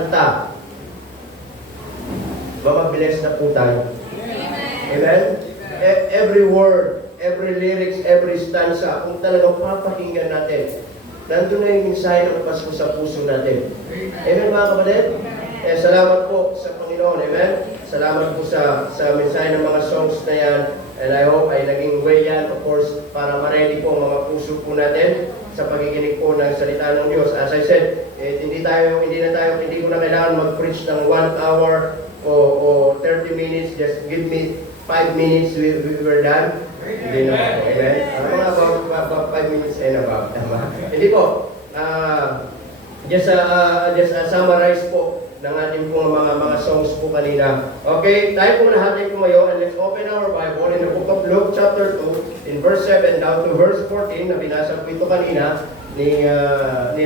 kanta, mamabless na po tayo. Amen? Every word, every lyrics, every stanza, kung talagang papakinggan natin, nandun na yung mensahe ng Pasko sa puso natin. Amen mga kapatid? Salamat po sa Panginoon. Amen? Salamat po sa mensahe ng mga songs na yan. And I hope ay naging way yan, of course, para ma-ready po ang mga puso po natin sa pakikinig po ng salita ng Diyos. As I said, hindi ko na kailangan mag-preach ng 1 hour o 30 minutes. Just give me 5 minutes, we're done. Hindi na po. Amen? About 5 minutes and above. Hindi po. Just summarize po ng ating pong mga songs po kanina. Okay, tayo po lahat po ngayon, and let's open our Bible in the book of Luke chapter 2, in verse 7 down to verse 14, na binasa po ito kanina ni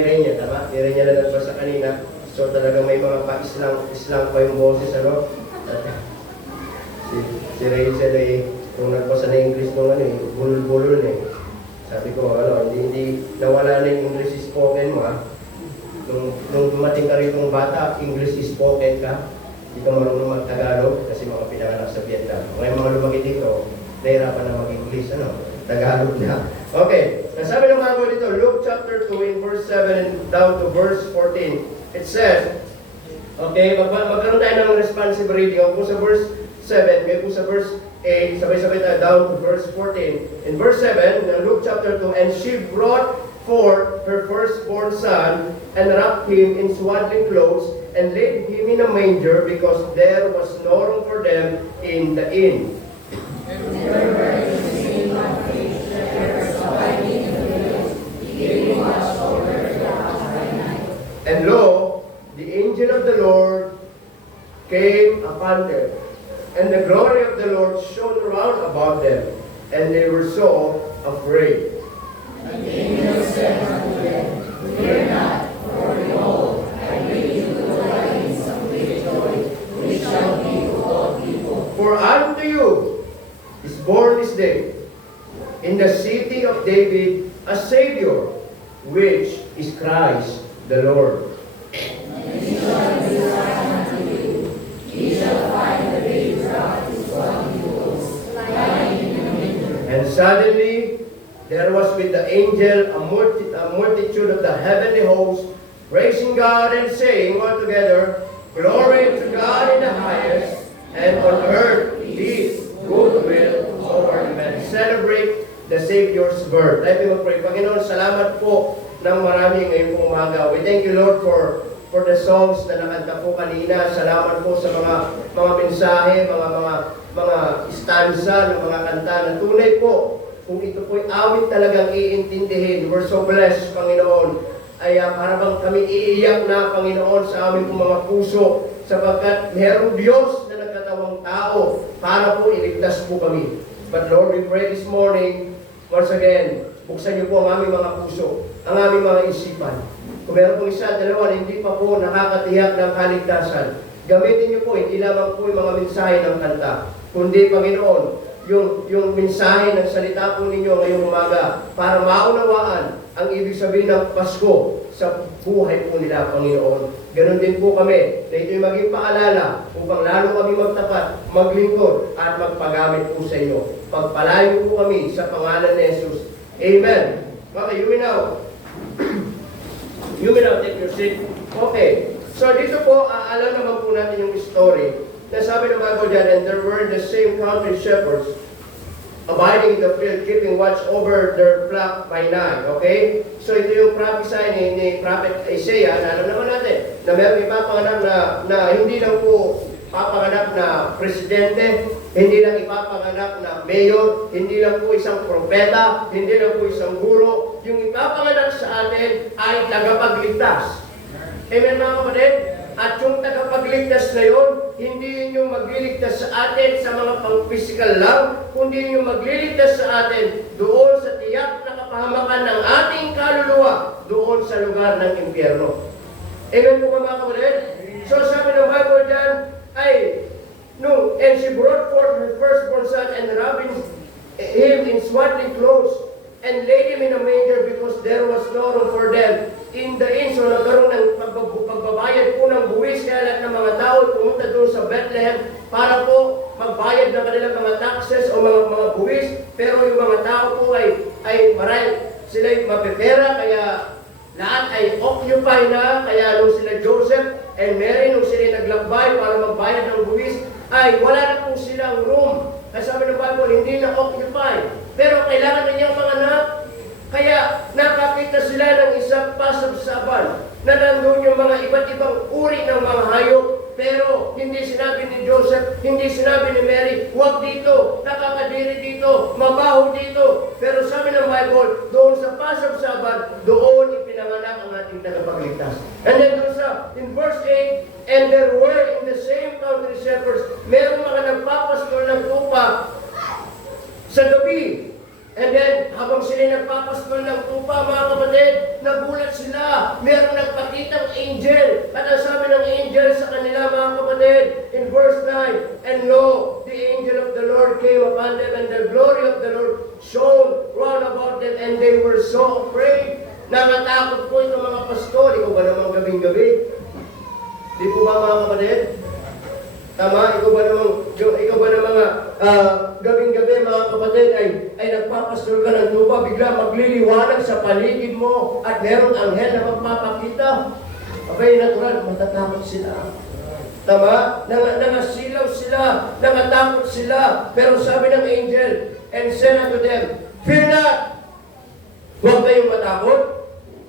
Renya, tama? Ni Renya na nagbasa kanina. So talagang may mga pa-islang pa yung boses, ano? si Rachel kung nagbasa na English nung bulol-bulol Sabi ko, hindi nawala na yung English spoken mo, ha? Nung dumating ka rito ng bata, English spoken ka, hindi ka marunong mag-Tagalog kasi mga pinanganak sa Vietnam. Ngayon mga lumaki dito, nahirapan na mag-English, Tagalog na. Okay, nasabi ng mga dito, Luke chapter 2 in verse 7 down to verse 14, it says, okay, magkaroon tayo ng responsive reading. Kung sa verse 7, may po sa verse 8, sabay-sabay tayo down to verse 14. In verse 7, Luke chapter 2, and she brought forth her firstborn son, and wrapped him in swaddling clothes, and laid him in a manger, because there was no room for them in the inn. And there were in the same country shepherds abiding in the fields, keeping watch over the house by night. And lo, the angel of the Lord came upon them, and the glory of the Lord shone round about them, and they were so afraid. And the angel said unto them, Fear not, for behold, I bring you good tidings of great joy, which shall be to all people. For unto you is born this day in the city of David a Savior, which is Christ the Lord. And he shall be a sign unto you. Ye shall find the babe wrapped in swaddling clothes, lying in a manger. And suddenly there was with the angel a multitude of the heavenly host, praising God and saying all together, Glory to God in the highest, and on earth peace, goodwill toward men. Celebrate the Savior's birth. Let me pray. Panginoon, salamat po ng marami ngayong umaga. We thank you, Lord, for the songs na nakanta po kanina. Salamat po sa mga mensahe, mga stanza ng mga kanta na tunay po. Kung ito po'y awit talagang iintindihin, we're so blessed, Panginoon. Ay para bang kami iiyak na, Panginoon, sa aming mga puso, sapagkat mayroong Diyos na nagkatawang tao para po iligtas po kami. But Lord, we pray this morning, once again, buksan niyo po ang aming mga puso, ang aming mga isipan. Kung meron pong isa, dalawa, hindi pa po nakakatiyak ng kaligtasan, gamitin niyo po, hindi lamang po yung mga mensahe ng kanta, kundi, Panginoon, yung mensahe ng salita po ninyo ngayong umaga para maunawaan ang ibig sabihin ng Pasko sa buhay po nila, Panginoon. Ganon din po kami na ito'y maging paalala upang lalo kami magtapat, maglingkod at magpagamit po sa inyo. Pagpalayo po kami sa pangalan ni Jesus. Amen. Okay, you may now take your seat. Okay. So dito po, alam naman po natin yung story. Nasabi ng Bible dyan, and there were the same country shepherds abiding in the field, keeping watch over their flock by night. Okay? So ito yung prophesy ni Prophet Isaiah, na alam naman natin, na meron ipapanganak na hindi lang po ipapanganak na presidente, hindi lang ipapanganak na mayor, hindi lang po isang propeta, hindi lang po isang guro. Yung ipapanganak sa atin ay tagapagligtas. Amen mga kapatid? At yung tagapagligtas na yun, hindi yun yung magliligtas sa atin sa mga pang-physical lang, kundi yung magliligtas sa atin doon sa tiyak na kapahamakan ng ating kaluluwa doon sa lugar ng impyerno. Amen po mga kapatid? So sabi ng Bible dyan ay, and she brought forth her firstborn son and wrapped him in swaddling clothes and laid him in a manger because there was no room for them in the inn. So nagkaroon ng pagbabayad po ng buwis, kaya lahat ng mga tao pumunta doon sa Bethlehem para po magbayad ng kanilang mga taxes o mga buwis. Pero yung mga tao po ay marami, sila'y mapipera, kaya lahat ay occupy na. Kaya nung sila Joseph and Mary, nung sila naglakbay para magbayad ng buwis, ay wala na po silang room. Kasi sabi ng Bible, hindi na occupy. Pero kailangan na niyang mga anak. Kaya nakakita sila ng isang pasabsaban na nandun yung mga iba't ibang uri ng mga hayop. Pero hindi sinabi ni Joseph, hindi sinabi ni Mary, huwag dito, nakakadiri dito, mabaho dito. Pero sabi ng Bible, doon sa pasabsaban, doon ipinanganak ang ating tagapagligtas. And then doon in verse 8, and there were in the same country shepherds, merong mga nagpapastol ng tupa sa gabi. And then, habang sila nagpapastol ng tupa, mga kapatid, nagulat sila. Merong nagpakitang angel. At ang sabi ng angel sa kanila, mga kapatid, in verse 9, and lo, the angel of the Lord came upon them, and the glory of the Lord shone round about them, and they were so afraid. Nakatakot po itong mga pastol. Ikaw ba namang gabing-gabi? Di po ba, mga kapatid? Tama? Ikaw ba ng mga gabing-gabi, mga kapatid, ay nagpapastol ka ng tupa, bigla magliliwanag sa paligid mo at meron anghel na magpapakita. Abay, natural, matatakot sila. Tama? Nangasilaw sila, nangatakot sila. Pero sabi ng angel, and said unto them, fear not! Huwag kayong matakot.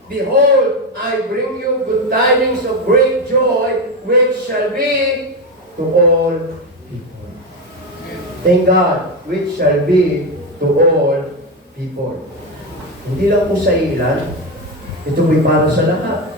Behold, I bring you good tidings of great joy, which shall be to all people. Thank God, which shall be to all people. Hindi lang po sa ilan, ito po'y para sa lahat.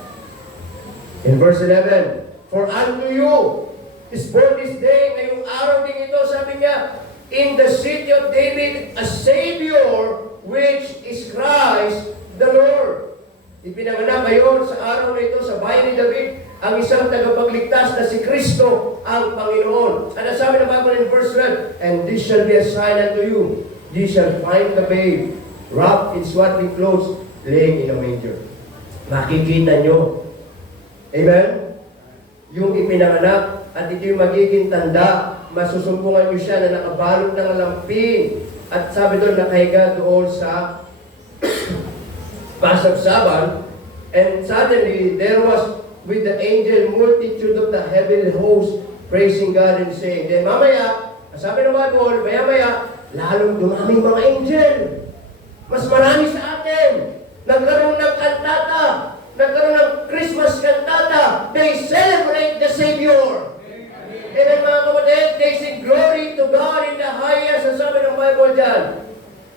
In verse 11, for unto you is born this day, ngayong araw din ito, sabi niya, in the city of David, a Savior, which is Christ the Lord. Ipinanganak ngayon sa araw na ito, sa bayan ni David, ang isang tagapagligtas na si Kristo ang Panginoon. At sabi ng Bible in verse 12, and this shall be a sign unto you, ye shall find the babe, wrapped in swaddling clothes, laying in a manger. Makikita nyo. Amen? Yung ipinanganak, at ito yung magiging tanda, masusumpungan nyo siya na nakabalot ng lampin. At sabi doon, nakahiga doon sa pasabsaban, and suddenly there was with the angel multitude of the heavenly host praising God and saying, then mamaya, sabi ng Bible, maya-maya, lalong dumaming mga angel. Mas marami sa atin. Nagkaroon ng kantata, nagkaroon ng Christmas kantata. They celebrate the Savior. Amen, mga kapatid, they sing glory to God in the highest, ang sabi ng Bible dyan.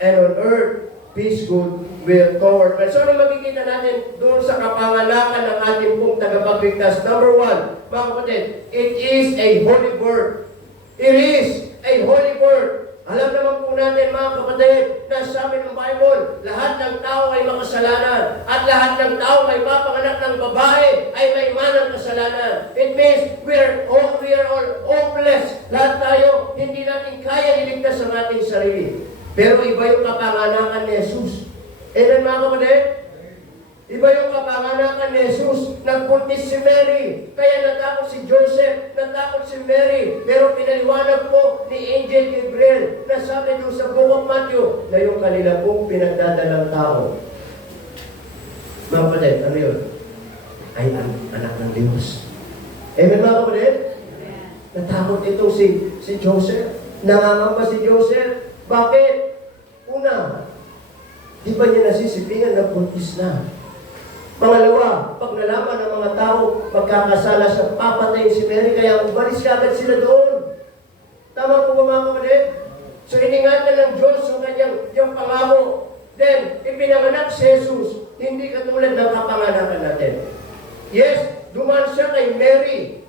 And on earth, peace, good will toward. So, ano makikita natin doon sa kapanganakan ng ating pong tagapagligtas? Number one, mga kapatid, it is a holy birth. It is a holy birth. Alam naman po natin, mga kapatid, na sabi ng Bible, lahat ng tao ay makasalanan at lahat ng tao ay mapanganak ng babae ay may manang kasalanan. It means we are all hopeless. Lahat tayo, hindi natin kaya iligtas ang ating sarili. Pero iba yung kapanganakan ni Jesus. Amen, mga kapatid? Iba yung kapanganakan ni Jesus. Nagpuntis si Mary. Kaya natakot si Joseph, natakot si Mary. Pero pinaliwanag po ni Angel Gabriel na sabi doon sa Book of Matthew na yung kanila pong pinagdadalang tao. Mga kapatid, ano yun? Ay anak ng Diyos. Amen, mga kapatid? Natakot itong si Joseph. Nangangamba si Joseph. Bakit? Una, di ba niya nasisipingan na buntis na? Pangalawa, pag nalaman ng mga tao, magkakasala siya, papatayin si Mary, kaya umalis agad sila doon. Tama po ba, mga kapatid? So iningatan ng Diyos yung pangako. Then, ipinanganak si Jesus, hindi katulad ng kapanganakan natin. Yes, duman siya kay Mary,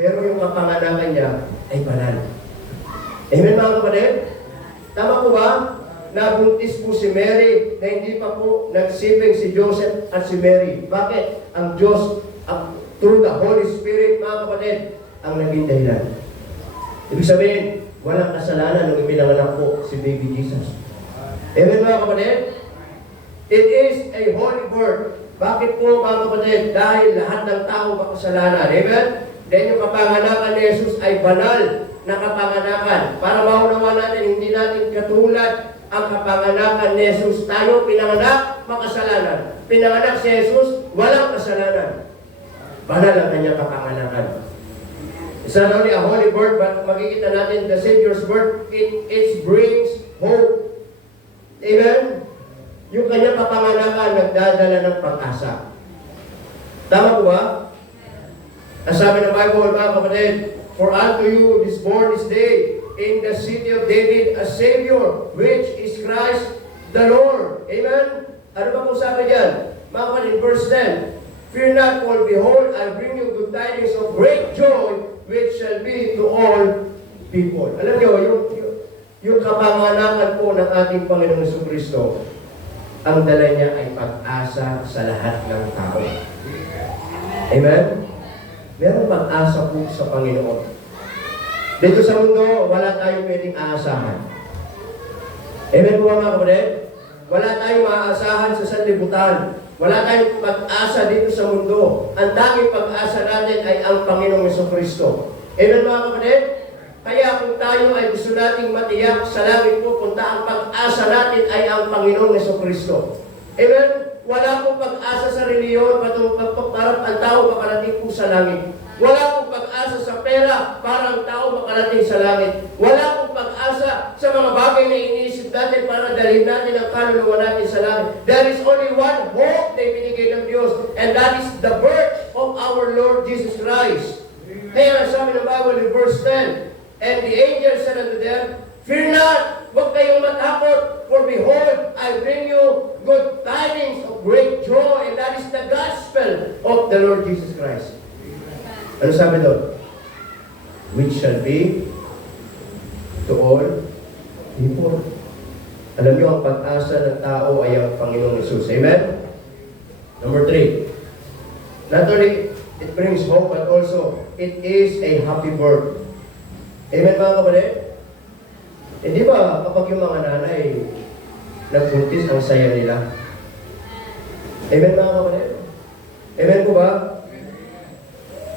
pero yung kapanganakan niya ay banal. Amen, mga kapatid? Tama po ba? Nabuntis po si Mary na hindi pa po nagsiping si Joseph at si Mary. Bakit? Ang Diyos, through the Holy Spirit, mga kapatid, ang naging dahilan. Ibig sabihin, walang kasalanan nung ipinanganak po si baby Jesus. Amen, mga kapatid? It is a holy birth. Bakit po mga kapatid? Dahil lahat ng tao makasalanan. Amen? Then yung kapanganakan ni Jesus ay banal na kapanganakan. Para maunawa natin, hindi natin katulad ang kapanganakan ni Jesus. Tayo pinanganak, makasalanan. Pinanganak si Jesus, walang kasalanan. Banal ang kanyang kapanganakan. It's not only a holy birth, but makikita natin the Savior's birth, it brings hope. Amen? Yung kanyang kapanganakan nagdadala ng pag-asa. Tama po ba? Ang sabi ng Bible, mga kapatid, for unto you is born this day in the city of David a Savior, which is Christ the Lord. Amen? Ano ba po sabi dyan? Mga kapatid, verse 10, fear not, for behold, I bring you good tidings of great joy, which shall be to all people. Alam niyo, yung kapanganakan po ng ating Panginoong Jesucristo, ang dala niya ay pag-asa sa lahat ng tao. Amen? Meron pag-asa po sa Panginoon. Dito sa mundo, wala tayong pwedeng aasahan. Amen po mga kapatid? Wala tayong maaasahan sa sanlibutan. Wala tayong pag-asa dito sa mundo. Ang tanging pag-asa natin ay ang Panginoong Jesucristo. Amen mga kapatid? Kaya kung tayo ay gusto nating matiyak sa langit pupunta, ang pag-asa natin ay ang Panginoong Jesucristo. Amen? Wala pong pag-asa sa reliyon, para ang tao makarating po sa langit. Wala pong pag-asa sa pera para ang tao makarating sa langit. Wala pong pag-asa sa mga bagay na iniisip natin para dalhin natin ang kaluluwa natin sa langit. There is only one hope na ibinigay ng Diyos, and that is the birth of our Lord Jesus Christ. Kaya sabi ng Bible in verse 10, and the angel said unto them, fear not, huwag kayong matakot, for behold, I bring you good tidings of great joy, and that is the gospel of the Lord Jesus Christ. Ano sabi doon? Which shall be to all people. Alam niyo, ang pag-asa ng tao ay ang Panginoong Yesus. Amen? Number 3. Not only it brings hope, but also it is a happy birth. Amen mga kapatid? Hindi ba kapag yung mga nanay nagbuntis, ang saya nila? Amen mga kapatid? Amen po ba?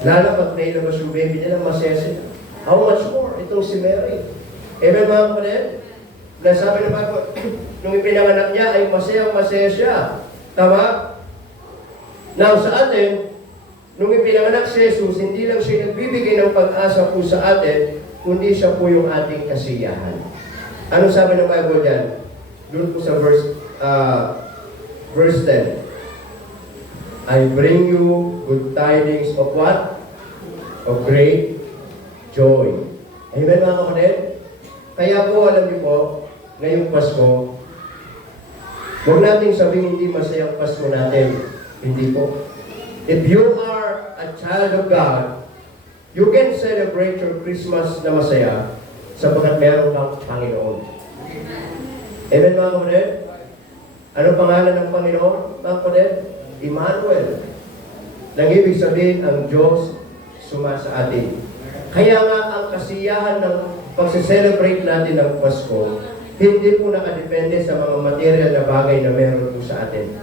Lalo pag nailabas yung baby nila, masaya sila. How much more? Itong si Mary. Amen mga kapatid? Nasabi na ba, nung ipinanganak niya ay masaya siya. Tama? Now sa atin, nung ipinanganak si Jesus, hindi lang siya nagbibigay ng pag-asa po sa atin, kundi siya po yung ating kasiyahan. Ano sabi ng Bible dyan? Doon po sa verse 10. I bring you good tidings of what? Of great joy. Amen mga kapatid? Kaya po, alam niyo po, ngayong Pasko, huwag nating sabihin hindi masaya ang Pasko natin. Hindi po. If you are a child of God, you can celebrate your Christmas na masaya sapagkat meron kang Panginoon. Amen mga kapatid? Ano pangalan ng Panginoon, mga kapatid? Emmanuel. Nang ibig sabihin, ang Diyos suma sa atin. Kaya nga ang kasiyahan ng pag-celebrate natin ng Pasko, hindi po nakadepende sa mga material na bagay na meron po sa atin.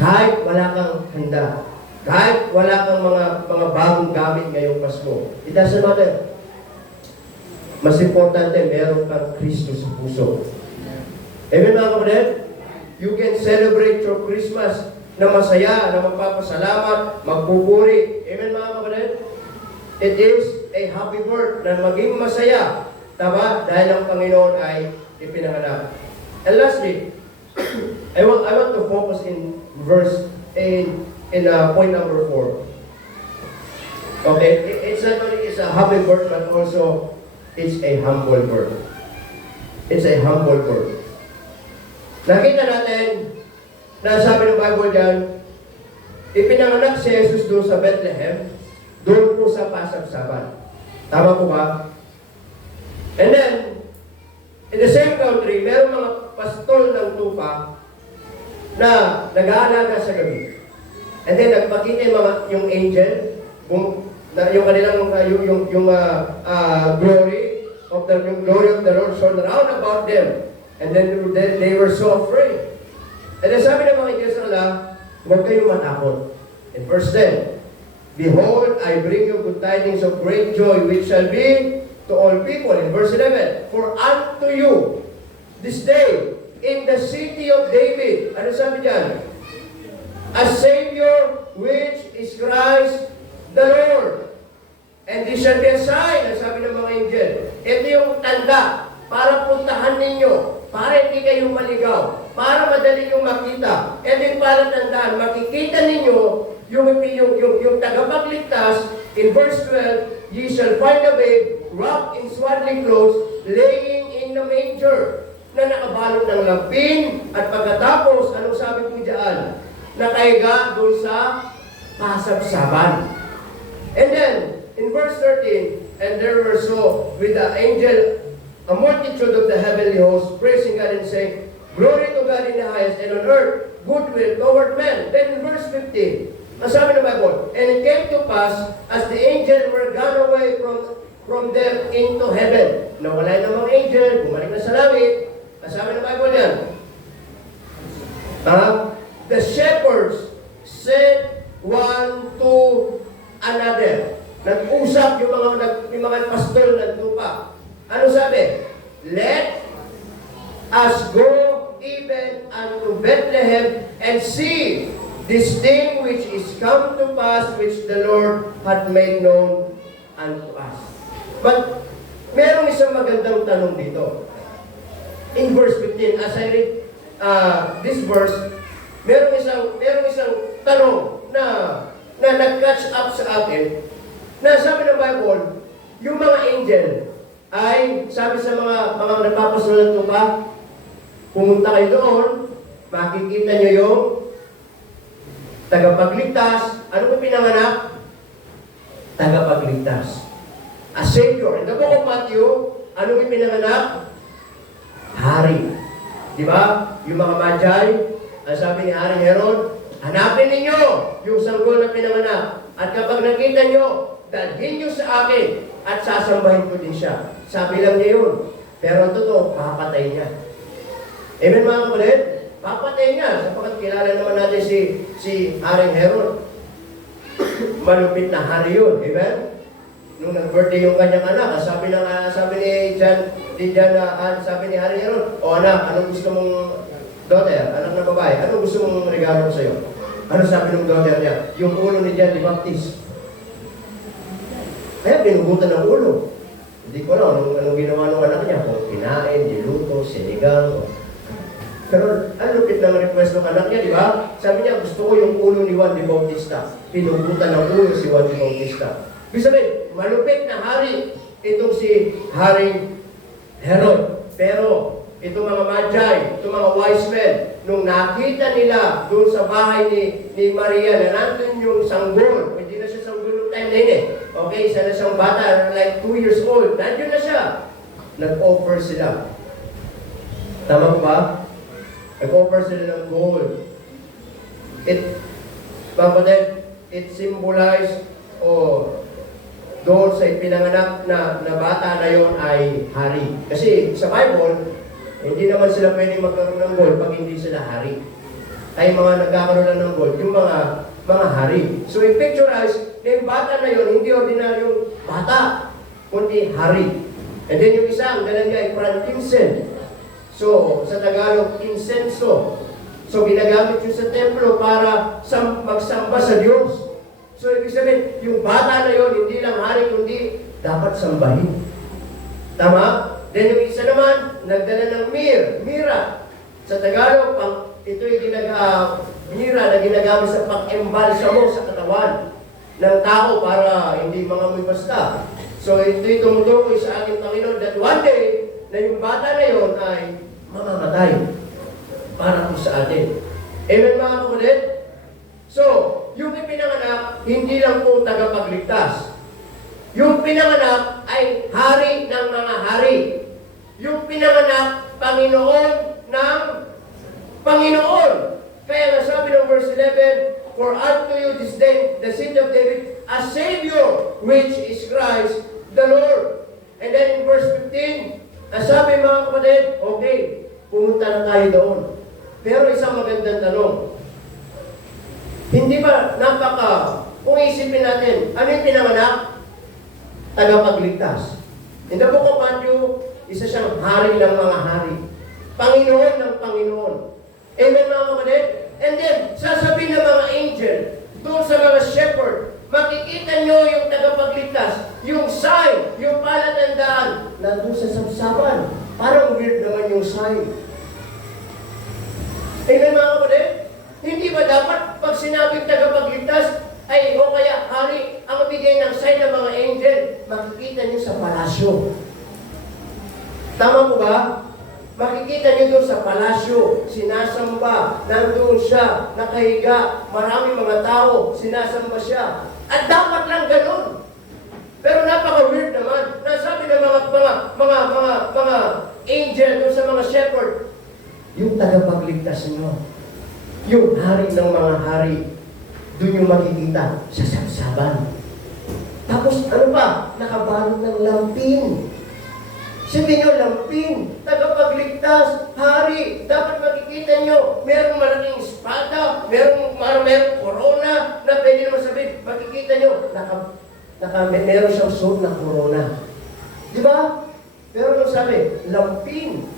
Kahit wala kang handa, kahit wala kang mga bagong gamit ngayong Pasko, it doesn't matter. Mas importante, meron kang Kristo sa puso. Amen mga kapatid? You can celebrate your Christmas na masaya, na magpapasalamat, magpupuri. Amen mga kapatid? It is a happy birth na maging masaya. Tama? Dahil ang Panginoon ay ipinanganak. And lastly, I want to focus in point number 4. Okay? It's not only a happy birth, but also it's a humble birth. It's a humble birth. Nakita natin na sabi ng Bible dyan, ipinanganak si Jesus doon sa Bethlehem, doon po sa pasagsaban. Tama po ba? And then, in the same country, meron mga pastol ng tupa na nag-aalaga sa gabi. And then, nagpakita yung angel, yung kanilang, glory of the Lord shone round about them. And then they were so afraid. And then sabi ng mga Diyos nila, huwag kayong matakot. In verse 10, Behold, I bring you good tidings of great joy, which shall be to all people. In verse 11, For unto you this day in the city of David, ano sabi dyan? A Savior, which is Christ the Lord. And this shall be a sign, ang sabi ng mga angel. Ito yung tanda para puntahan ninyo, para hindi kayo maligaw, para madali yung makita. Ito yung palatandaan, makikita ninyo yung tagapagligtas. In verse 12, Ye shall find a babe wrapped in swaddling clothes, laying in the manger, na nakabalot ng lampin, at pagkatapos, anong sabi po diyan? Nakahiga doon sa pasabsaban. And then, in verse 13, And there were so with the angel a multitude of the heavenly hosts, praising God and saying, Glory to God in the highest, and on earth goodwill toward men. Then in verse 15, ang sabi ng Bible, And it came to pass, as the angels were gone away from them into heaven. Nawala ng mga angel, bumalik na sa langit. Ang sabi ng Bible yan, the shepherds said one to another. Nag-usap yung mga pastor ng lupa. Ano sabi? Let us go even unto Bethlehem and see this thing which is come to pass, which the Lord hath made known unto us. But merong isang magandang tanong dito. In verse 15, as I read this verse, merong isang tanong na nag-catch up sa atin, na sabi ng Bible, yung mga angel ay sabi sa mga nagpapasunod ng tupa, pumunta kayo doon, makikita nyo yung tagapagligtas. Ano ba pinanganak? Tagapagligtas. A Savior. In the book of Matthew, ano ba pinanganak? Hari. Di ba? Yung mga Magi, ang sabi ni Haring Herod, hanapin ninyo yung sanggol na pinanganak. At kapag nakita nyo, dalhin nyo sa akin at sasambahin ko din siya. Sabi lang niya yun. Pero ang totoo, papatay niya. Amen mga kapatid? Papatay niya. Sapagkat kilala naman natin si Haring Herod. Malupit na hari yun. Amen? Nung nag-birthday yung kanyang anak, sabi ni Haring Herod, O anak, anong gusto mong daughter, anak na babae, anong gusto mong regalo ko sa'yo? Ano sabi ng daughter niya? Yung ulo ni John the Baptist. Kaya pinugutan ng ulo. Hindi ko alam anong ginawa ng anak niya. Kung kinain, diluto, sinigang. Pero ang lupit ng request ng anak niya, di ba? Sabi niya, gusto ko yung ulo ni Juan the Bautista. Pinugutan ng ulo si Juan the Bautista. Ibig sabihin, malupit na hari itong si Haring Herod. Pero itong mga Magi, itong mga wise men, nung nakita nila doon sa bahay ni Maria na nandun yung sanggol, hindi na siya sanggol ng time na yun eh. Okay, isa na siyang bata, like 2 years old, nandun na siya. Nag-offer sila. Tama po ba? Nag-offer sila ng gold. It symbolized doon sa ipinanganak na bata na yon ay hari. Kasi sa Bible, hindi naman sila pwedeng magkaroon ng gold pag hindi sila hari. Ay mga nagkakaroon lang ng gold, yung mga hari. So in picturize, yung bata na yon, hindi ordinaryong bata, kundi hari. And then yung isa, ang dala niya ay frankincense. So, sa Tagalog, insenso. So, ginagamit yun sa templo para magsamba sa Diyos. So, ibig sabihin, yung bata na yon, hindi lang hari, kundi dapat sambahin. Tama? Then yung isa naman, nagdala ng mira. Sa Tagalog, ito'y mira na ginagamit sa pag-embalsamo sa katawan ng tao para hindi mangamoy basta. So, ito'y tumutukoy sa aking Panginoon that one day, na yung bata na yon ay mamamatay para po sa atin. Amen mga kapatid? So, yung ipinanganak, hindi lang po tagapagligtas. Yung pinanganak ay hari ng mga hari. Yung pinanganak, Panginoon ng Panginoon. Kaya nga sabi ng verse 11, For unto you this day, the seed of David, a Savior, which is Christ the Lord. And then in verse 15, sabi mga kapatid, okay, pumunta na tayo doon. Pero isang magandang tanong. Hindi ba kung isipin natin, ano yung pinanganak? Tagapagligtas. In the book of Matthew, isa siyang hari ng mga hari. Panginoon ng Panginoon. Amen mga kapatid? And then, sasabihin ng mga angel, doon sa mga shepherd, makikita nyo yung tagapagligtas, yung sign, yung palatandaan, na doon sa sabsaban. Parang weird naman yung sign. Amen mga kapatid? Hindi ba dapat pag sinabing tagapagligtas, ay o kaya hari, ang bigay ng sign ng mga angel, makikita nyo sa palasyo. Tama po ba? Makikita nyo doon sa palasyo, sinasamba, nandun siya, nakahiga, maraming mga tao, sinasamba siya. At dapat lang ganun. Pero napaka-weird naman. Nasabi ng mga angel doon sa mga shepherd, yung tagapagligtas nyo, yung hari ng mga hari, doon yung makikita sa sabsaban. Tapos ano pa? Nakabalot ng lampin. Sabihin nyo, lampin, tagapagligtas, hari, dapat makikita nyo, merong malaking espada, merong corona, na pwede naman sabihin, makikita nyo, meron siyang suot na corona. Di ba? Pero nung sabi, lampin.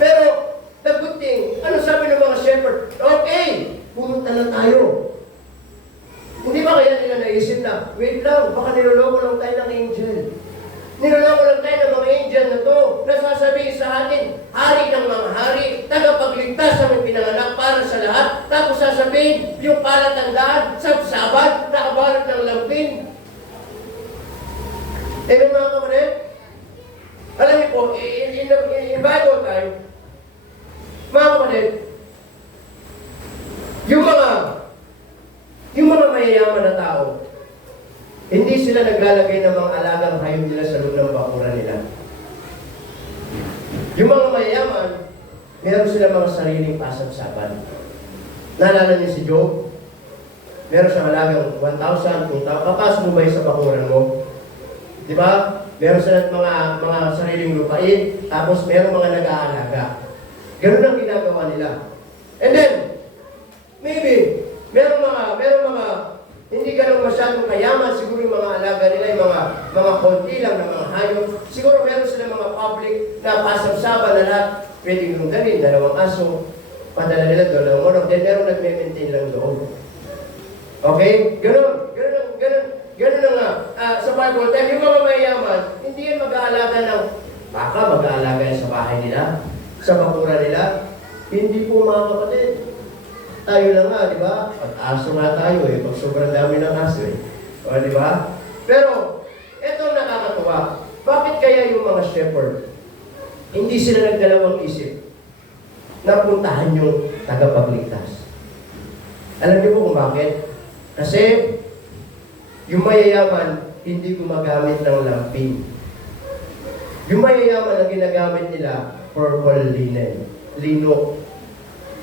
Pero, the good thing, ano sabi ng mga shepherd? Okay, pumunta na tayo. Hindi ba kaya nila naisip na, wait lang, baka niloloko lang tayo ng angel. Niloloko lang tayo ng mga angel na to, nasasabihin sa atin, hari ng mga hari, tagapagligtas na may pinanganak para sa lahat, tapos sasabihin, yung palatandaan, sabsaban, nakabalot ng lampin. Amen mga kapatid? Alam niyo po, in Bible time, mga kapatid, yung mga mayayaman na tao, hindi sila naglalagay ng mga alagang hayop nila sa loob ng bakuran nila. Yung mga mayayaman, meron sila mga sariling pasabsaban. Naalala niyo si Job? Meron siyang alagang 1,000, 2,000. Papasok mo ba sa bakuran mo? Di ba? Meron sila mga sariling lupain, tapos meron mga nag-aalaga. Ganun ang ginagawa nila. And then, maybe, meron mga hindi ganun masyadong kayaman, siguro yung mga alaga nila, yung mga konti lang na mga hayop. Siguro meron sila mga public na pasabsaba na lahat, pwedeng lungganin, 2 aso, padala nila doon ng monok, then meron nagme-maintain lang doon. Okay? Ganun na nga. Sa Bible time, yung mga mayayaman, hindi yan mag-aalaga ng baka, mag-aalaga yan sa bahay nila, sa bakura nila. Hindi po mga kapatid. Tayo lang nga, di ba? Pag-aso nga tayo pag sobrang dami ng aso O, di ba? Pero, eto nakakatuwa. Bakit kaya yung mga shepherd, hindi sila nagdalawang isip na puntahan yung tagapagligtas? Alam niyo po kung bakit? Kasi, yung mayayaman, hindi gumagamit ng lampin. Yung mayayaman ang ginagamit nila, purple linen, lino.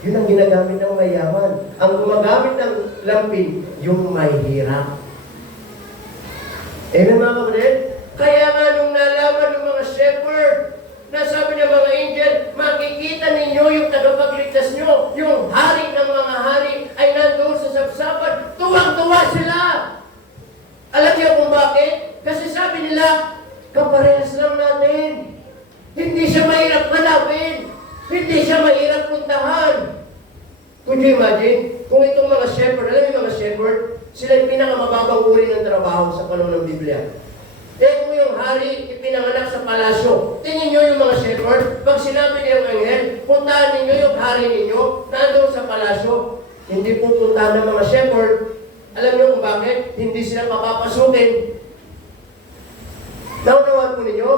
Yun ang ginagamit ng mayaman. Ang gumagamit ng lampin, yung may hirap. Amen mga kapatid? Kaya nga nung nalaman ng mga shepherd, nasabi ng mga angel, makikita ninyo yung tagapagligtas nyo, yung hari ng mga hari ay nandoon sa sabsaban. Tuwang-tuwa sila! Alam niyo kung bakit? Kasi sabi nila, kaparehas lang natin. Hindi siya mahirap hanapin. Hindi siya mahirap puntahan. Could you imagine? Kung itong mga shepherd, alam niyo mga shepherd, sila yung pinakamababang uri ng trabaho sa panahon ng Biblia. Kung yung hari ipinanganak sa palasyo, tingin niyo yung mga shepherd, pag sinabi niyo yung anghel, puntahan ninyo yung hari ninyo, nandoon sa palasyo. Hindi po puntahan ng mga shepherd. Alam niyo kung bakit? Hindi sila papapasukin. Naunawan po ninyo?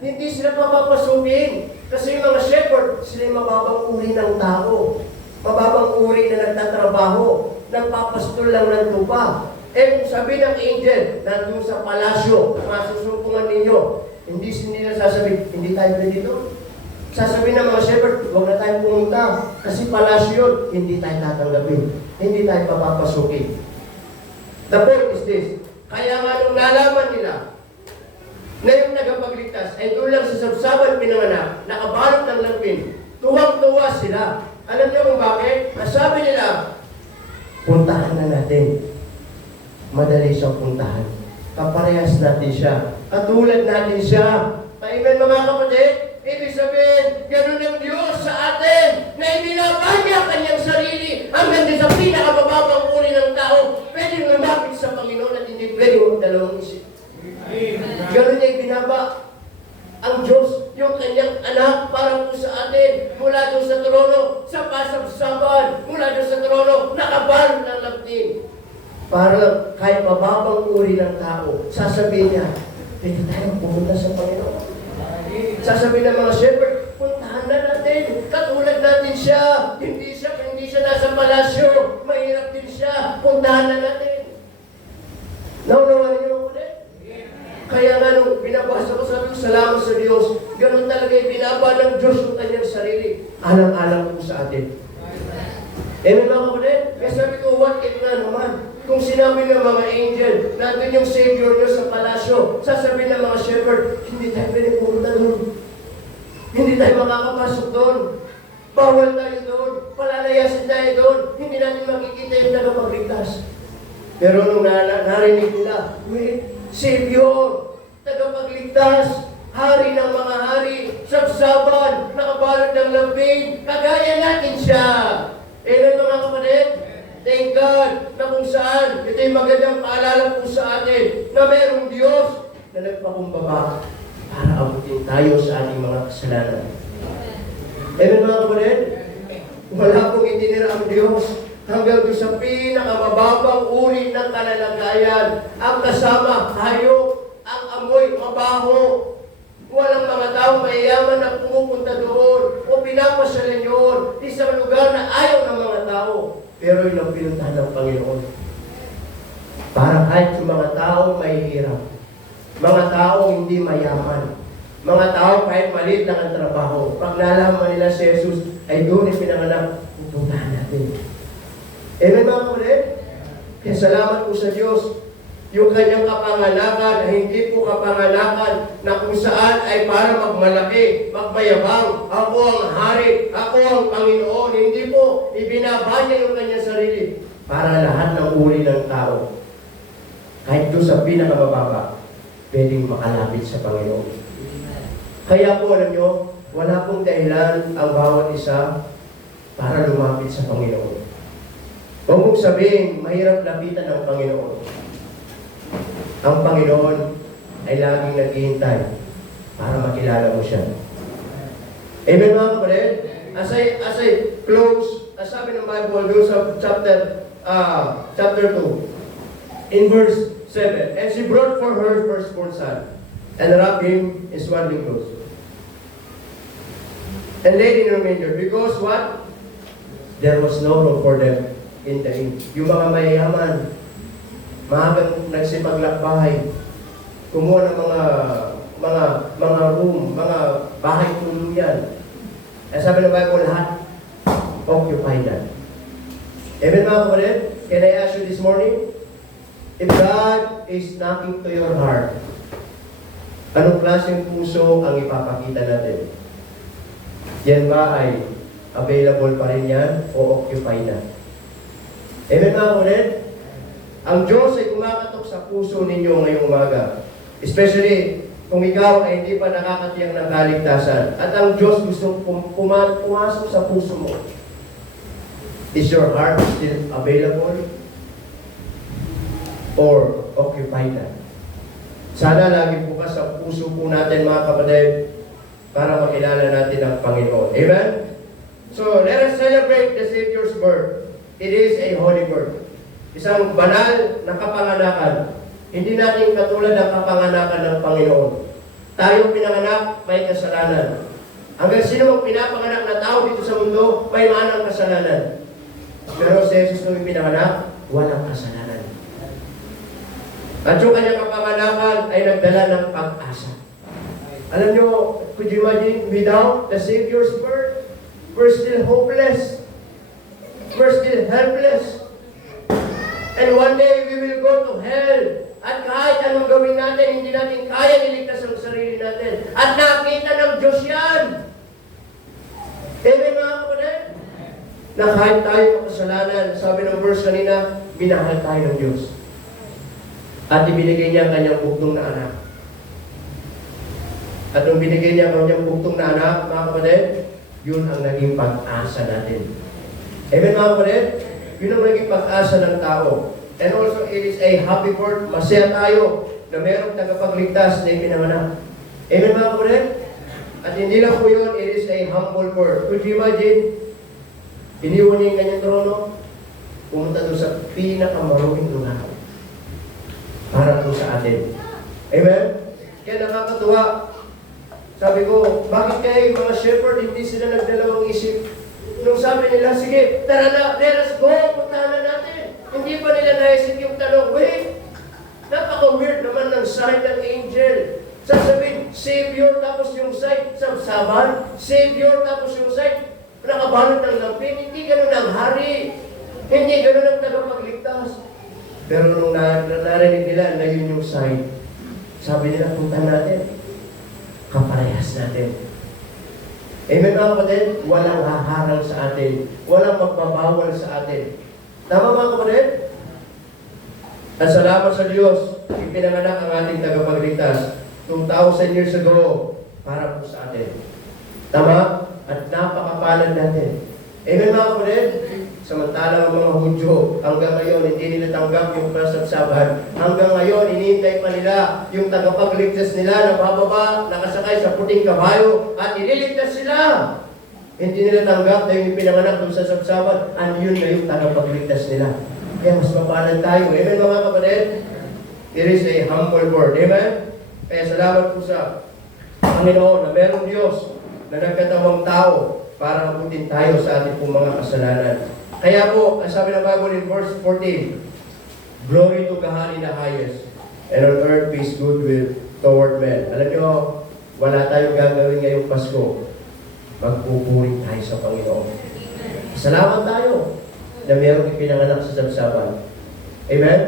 Hindi sila papapasukin. Kasi yung mga shepherd, sila yung mababang uri ng tao. Mababang uri na nagtatrabaho. Nagpapastol lang ng tupa. Kung sabi ng angel, nandun sa palasyo, masusupungan ninyo, hindi nila sasabihin, hindi tayo pwede dito. Sasabihin ng mga shepherd, huwag na tayo pumunta. Kasi palasyo yun, hindi tayo tatanggapin. Hindi tayo papapasukin. The point is this, kaya nga nung nalaman nila, na yung nagapagligtas ay doon lang sa sabsaban pinanganak, nakabalot ng lampin, tuwang-tuwa sila. Alam niyo kung bakit? Sabi nila, puntahan na natin. Madali siyang puntahan. Kaparehas natin siya. Katulad natin siya. Amen mga kapatid? Ibig sabihin, ganun ang Diyos sa atin na ibinaba niya kanyang sarili hanggang din sa pinakabababang uri ng tao. Pwede lumapit sa Panginoon at hindi pwede magdalawang isip. Ganun niya ibinaba ang Diyos, yung kanyang anak para po sa atin, mula doon sa trono, sa pasabsaban, mula doon sa trono, nakabalot ng lagting. Para kahit mababang uri ng tao, sasabihin niya, pwede tayong pumunta sa Panginoon. Sasabihin ng mga shepherd, puntahan na natin, katulad natin siya. Hindi siya nasa palasyo, mahirap din siya, puntahan na natin. Naunawan niyo ulit? Kaya nga nung binabasa ko, sabi ko, salamat sa Diyos. Ganun talaga yung binaba ng Diyos yung kanyang sarili. Alang-alang po sa atin. Amen mga kapatid? Kaya sabi ko, what if na naman? Kung sinabi ng mga angel, nandun yung Savior nyo sa palasyo, sasabihin ng mga shepherd, hindi tayo pwede pumunta doon. Hindi tayo makakapasok doon. Bawal tayo doon. Palalayasin tayo doon. Hindi natin makikita yung tagapagligtas. Pero nung narinig nila, wait, Savior, tagapagligtas, hari ng mga hari, sabsaban, nakabalot ng lambing, kagaya natin siya. Amen mga kapatid? Thank God na kung saan, ito yung magandang paalala po sa atin na mayroong Diyos na nagpakumbaba para abutin tayo sa ating mga kasalanan. Amen mga kapatid? Wala pong itinira ang Diyos hanggang doon sa pinakamababang uri ng kalalagayan. Ang kasama, hayop, ang amoy, mabaho. Walang mga tao mayayaman na pumupunta doon o pinapasyalan yun. Isang lugar na ayaw ng mga tao. Pero yun ang pinuntahan ng Panginoon. Para kahit yung mga tao mahihirap, mga tao hindi mayaman, mga tao kahit maliit lang ang trabaho, pag nalaman nila si Jesus, ay doon ay pinanganak, pupuntahan natin. Amen mga kapatid? Kaya salamat po sa Diyos. Yung kanyang kapanganakan na hindi po kapanganakan na kung saan ay para magmalaki, magmayabang. Ako ang hari, ako ang Panginoon. Hindi po, ibinaba niya yung kanyang sarili para lahat ng uri ng tao, kahit doon sa pinakamababa, pwedeng makalapit sa Panginoon. Kaya po, alam nyo, wala pong dahilan ang bawat isa para lumapit sa Panginoon. Huwag mong sabihin, mahirap lapitan ng Panginoon. Ang Panginoon ay laging naghihintay para makilala mo siya. Amen mga kapatid? As I close, sabi ng Bible doon sa chapter 2, in verse 7, and she brought for her firstborn son, and wrapped him in swaddling clothes, and laid in a manger, because what? There was no room for them in the inn. Yung mga mayayaman, maagang nagsipaglakbahay, kumuha ng mga room, mga bahay tuluyan. At sabi ng Bible, lahat occupy that. Amen mga kapatid? Can I ask you this morning? If God is knocking to your heart, anong klaseng puso ang ipapakita natin? Yan ba ay available pa rin yan o occupy na? Amen mga kapatid? Ang Diyos ay kumakatok sa puso ninyo ngayong umaga. Especially kung ikaw ay hindi pa nakakatiyang ng kaligtasan. At ang Diyos gusto pumasok sa puso mo. Is your heart still available? Or occupied na? Sana lagi bukas sa puso po natin mga kapatid para makilala natin ang Panginoon. Amen? So, let us celebrate the Savior's birth. It is a holy birth. Isang banal na kapanganakan. Hindi natin katulad ng kapanganakan ng Panginoon. Tayo pinanganak, may kasalanan. Hanggang sino ang pinapanganak na tao dito sa mundo, may manang kasalanan. Pero si Jesus nung pinanganak, walang kasalanan. At yung kanyang kapanganakan ay nagdala ng pag-asa. Alam nyo, could you imagine, without the Savior's birth, we're still hopeless. We're still helpless. And one day, we will go to hell. At kahit anong gawin natin, hindi natin kaya niligtas ang sarili natin. At nakita ng Diyos yan. Amen mga kapatid? Na kahit tayo kasalanan. Sabi ng verse kanina, minahal tayo ng Diyos. At ibinigay niya ang kanyang buktong na anak. At nung binigay niya ang kanyang buktong na anak, mga kapatid, yun ang naging pag-asa natin. Amen, mga kapatid? Yun ang naging pag-asa ng tao. And also, it is a happy word. Masaya tayo na mayroong tagapagligtas na ipinanganak. Amen, mga kapatid? At hindi lang po yun, it is a humble word. Could you imagine? Iniwan niya yung kanyang trono, pumunta doon sa pinakamaruming lugar para po sa atin. Amen? Kaya nakakatuwa. Sabi ko, bakit kaya yung mga shepherd hindi sila nagdalawang isip? Nung sabi nila, sige, tara na, let us go, puntahan na natin. Hindi pa nila naisip yung tanong, wait, napaka-weird naman ng sign ng angel. Sasabihin, Savior, tapos yung sign, sabsaban, Savior, tapos yung sign, nakabalot ng lampin, hindi ganun ang hari. Hindi ganun ang tagapagligtas. Pero nung narinig nila na yun yung sign, sabi nila, puntahan natin. Kaparehas natin. Amen, mga kapatid? Walang haharang sa atin. Walang magbabawal sa atin. Tama, mga kapatid? At salamat sa Diyos, ipinanganak ang ating tagapagligtas 2,000 years ago para po sa atin. Tama? At napakapalad natin. Amen, mga kapatid? Samantalang ang mga Hudyo, hanggang ngayon, hindi nila tanggap yung kasabsaban. Hanggang ngayon, hinihintay pa nila yung tagapagligtas nila na bababa, nakasakay sa puting kabayo, at ililigtas sila. Hindi nila tanggap na yung ipinanganak doon sa sabsaban, and yun na yung tagapagligtas nila. Kaya mas mapalad tayo. Amen, mga kapatid? It is a humble word. Amen? Kaya salamat po sa Panginoon na merong Diyos na nagkatawang tao para abutin tayo sa ating pong mga kasalanan. Kaya po, ang sabi ng Bible in verse 14, Glory to God in the highest, and on earth peace, goodwill toward men. Alam nyo, wala tayong gagawin ngayong Pasko. Magpupuri tayo sa Panginoon. Salamat tayo na mayroong ipinanganak sa sabsaban. Amen?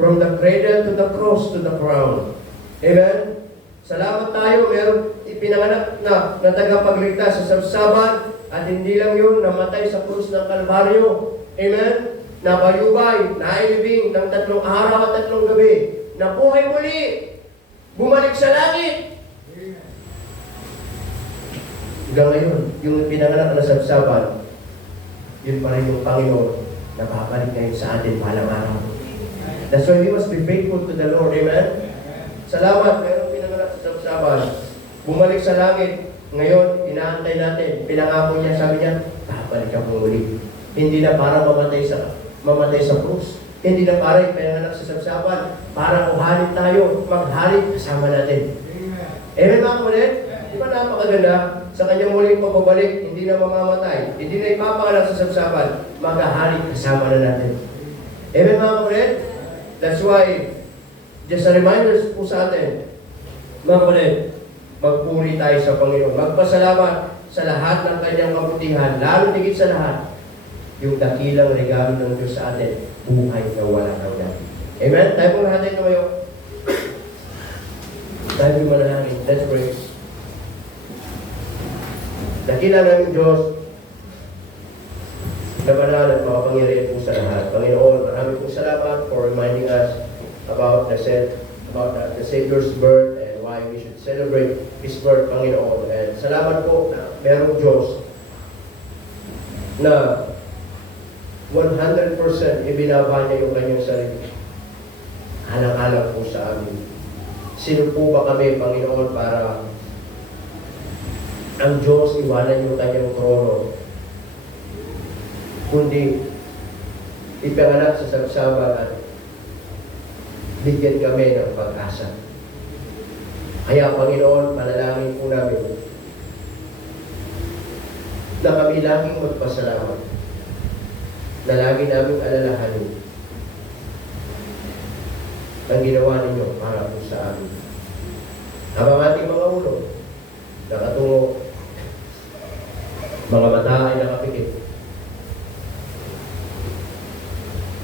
From the cradle to the cross to the crown. Amen? Salamat tayo, mayroong ipinanganak na tagapagligtas sa sabsaban. At hindi lang yun, namatay sa krus ng Kalbaryo. Amen? Nabayubay, nailibing ng 3 araw at 3 gabi. Nabuhay muli. Bumalik sa langit. Hanggang ngayon, yung pinanganak na sabsaban, yun pa rin yung Panginoon na babalik ngayon sa atin balang araw. That's why we must be faithful to the Lord. Amen? Salamat, mayroong pinanganak sa sabsaban. Bumalik sa langit. Ngayon, inaantay natin. Pinangako niya, sabi niya, babalik ako muli. Hindi na para mamatay sa krus. Hindi na para ipinanganak sa sabsaban. Para kuhanin tayo, maghari kasama natin. Amen, mga kapatid? Di ba napakaganda? Sa kanyang muling pagbabalik, hindi na mamamatay. Hindi na ipapanganak sa sabsaban. Maghahari kasama na natin. Amen, mga kapatid? That's why, just a reminder po sa atin, mga kapatid, magpuri tayo sa Panginoon. Magpasalamat sa lahat ng kanyang kabutihan, lalo higit sa lahat, yung dakilang regalo ng Diyos sa atin, buhay na wala hanggan. Amen? Tayo po lahat ay tumayo. Tayo po manalangin. Let's pray. Dakila namin Diyos, na banal at makapangyarihan po sa lahat. Panginoon, maraming po salamat for reminding us about the Savior's birth and why we should celebrate His birth, Panginoon. And salamat po na merong Diyos na 100% ibinaba niya yung kanyang sarili. Alang-alang po sa amin. Sino po ba kami, Panginoon, para ang Diyos iwanan yung kanyang trono, kundi ipanganak sa sabsaban at bigyan kami ng pag-asa. Kaya, Panginoon, panalangin po namin na kami laging magpasalamat, na lagi namin alalahanin ang ginawa ninyo para po sa amin. Habang ating mga ulo nakatungo, mga mata ay nakapikit.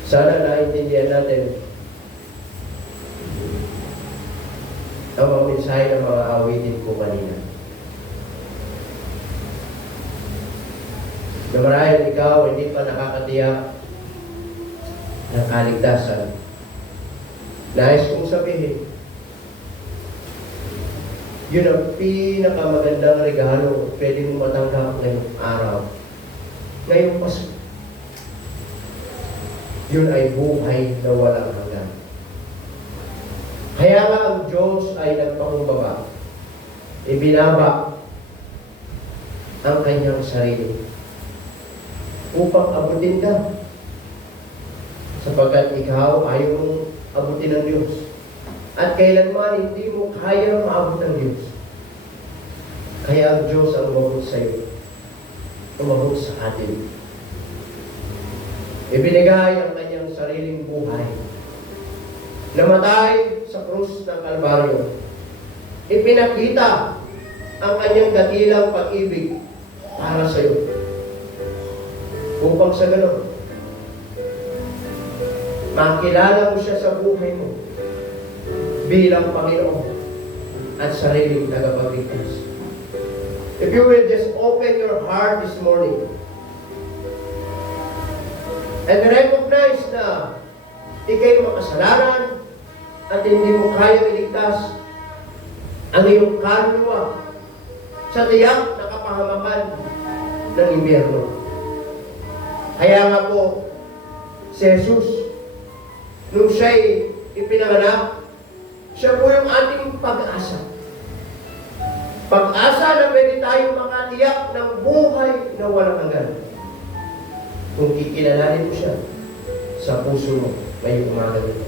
Sana naintindihan natin ang mga mensahe ng mga awitin ko kanina. Na marahil ikaw hindi pa nakakatiyak ng kaligtasan. Nais kong sabihin, yun ang pinakamagandang regalo pwede mong matanggap ngayong araw. Ngayong Pasko. Yun ay buhay na walang hanggan. Kaya nga ang Diyos ay nagpakumbaba. Ibinaba ang kanyang sarili upang abutin ka. Sapagkat ikaw ayaw mong abutin ng Diyos. At kailanman hindi mo kaya maabot ng Diyos. Kaya ang Diyos ang umabot sa iyo. Umabot sa atin. Ibinigay ang kanyang sariling buhay. Namatay sa krus ng Kalbaryo. Ipinakita ang kanyang dakilang pag-ibig para sa iyo. Upang sa ganon, makilala mo siya sa buhay mo bilang Panginoon at sariling tagapagligtas. If you will just open your heart this morning and recognize na ikay makasalanan at hindi mo kaya iligtas ang iyong kaluluwa sa tiyak na kapahamakan ng impyerno. Kaya nga po, si Jesus, nung siya'y ipinanganak, siya po yung ating pag-asa. Pag-asa na pwede tayong makatiyak ng buhay na walang hanggan. Kung kikilalanin mo siya sa puso mo ngayong umaga nito.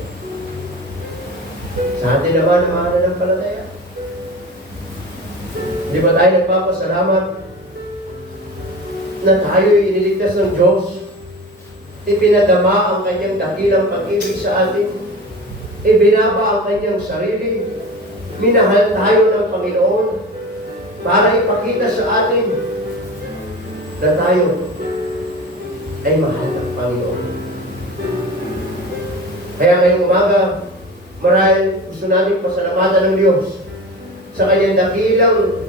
Sa atin naman ang mga nanampalataya. Di ba tayo nagpapasalamat na tayo'y iniligtas ng Diyos? Ipinadama ang kanyang dakilang pag-ibig sa atin. Ibinaba ang kanyang sarili. Minahal tayo ng Panginoon para ipakita sa atin na tayo ay mahal ng Panginoon. Kaya ngayong umaga, marahil gusto natin pasalamatan ng Diyos sa kanyang dakilang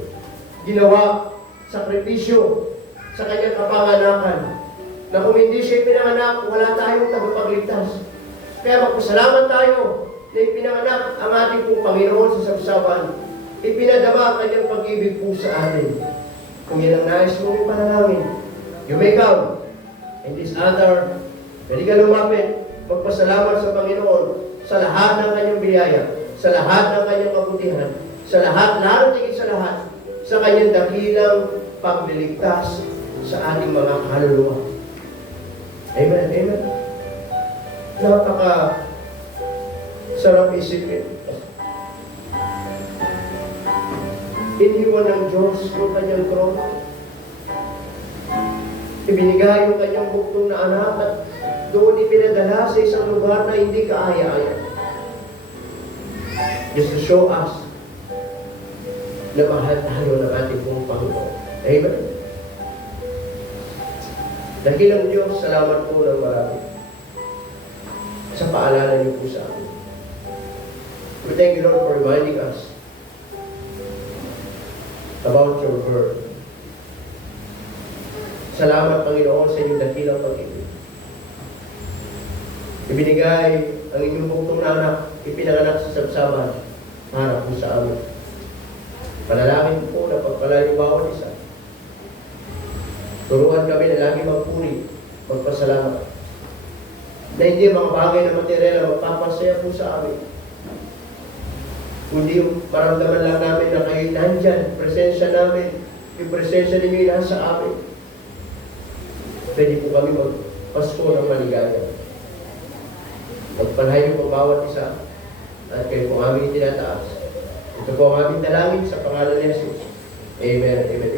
ginawa, sakripisyo, sa kanyang kapanganakan, na kung hindi siya pinanganak, wala tayong tagapagligtas. Kaya magpasalamat tayo na ipinanganak ang ating pong Panginoon sa sabsaban. Ipinadama ang kanyang pag-ibig po sa atin. Kung yan ang nais mong ipanalangin, you may come. In this altar, pwede ka lumapit, magpasalamat sa Panginoon sa lahat ng kanyang biyaya, sa lahat ng kanyang kabutihan, sa lahat, lalo tigit sa lahat, sa kanyang dakilang pagliligtas sa ating mga kaluluwa. Amen, amen. Napaka sarap isipin. Iniwan ng Diyos kung kanyang trono. Ibinigay yung kanyang buktong na anak at doon ipinadala sa isang lugar na hindi kaaya-aya. Just to show us na mahal tayo ng ating pong Panginoon. Amen. Dakilang Diyos, salamat po ng marami sa paalala niyo po sa amin. We thank you, Lord, for reminding us about your word. Salamat, Panginoon, sa inyong dakilang pag-ibig. Ibinigay ang inyong buktong na anak, ipinanganak sa sabsaban para po sa amin. Panalangin po na pagpalayo bawat isa. Turuan kami na lagi magpuri, magpasalamat. Na hindi mga bagay na material na magpapasaya po sa amin. Kundi maramdaman lang namin na kayo nandyan, presensya namin, yung presensya ninyo nasa amin. Pwede po kami magpasko ng maligaya. Magpalayo po bawat isa at kayo po aming tinataas. Ito po ang aming dalangin sa pangalan ni Jesus. Amen. Amen.